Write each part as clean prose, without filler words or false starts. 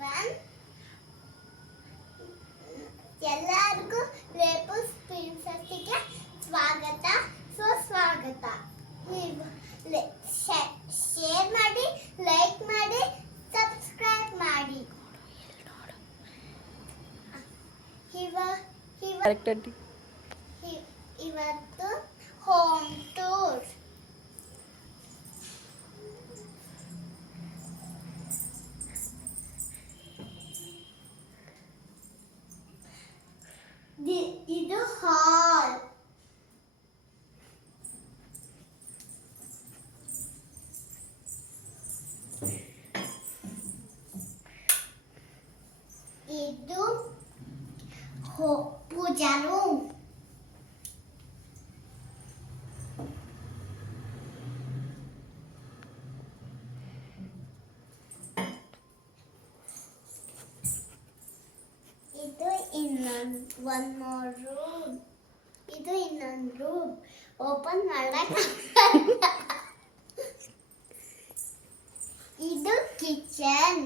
Everyone. ಎಲ್ಲರಿಗೂ ಲೇಪಸ್ ಪ್ರಿನ್ಸಸ್ಸಿಗೆ ಸ್ವಾಗತ, ಸುಸ್ವಾಗತ. ಶೇರ್ ಮಾಡಿ, ಲೈಕ್ ಮಾಡಿ, ಸಬ್ಸ್ಕ್ರೈಬ್ ಮಾಡಿ. ಇವತ್ತು ಹೋಮ್ ಟೂರ್. ಇದು ಹಾಲ್. ಇದು ಪೂಜಾ ರೂಮ್. One more room. ಇದು ಇನ್ನೊಂದು ರೂಮ್. ಓಪನ್ ಮಾಡಕ್ ಇದು ಕಿಚನ್.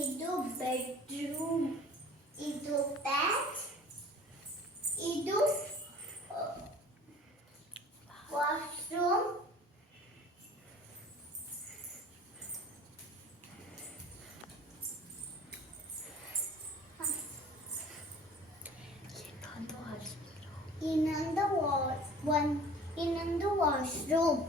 ಇದು ಬೆಡ್ರೂಮ್. ಇದು ಬ್ಯಾಗ್. ಇದು ವಾಶ್ರೂಮ್. ಇನ್ನೊಂದು ವಾಶ್ರೂಮ್.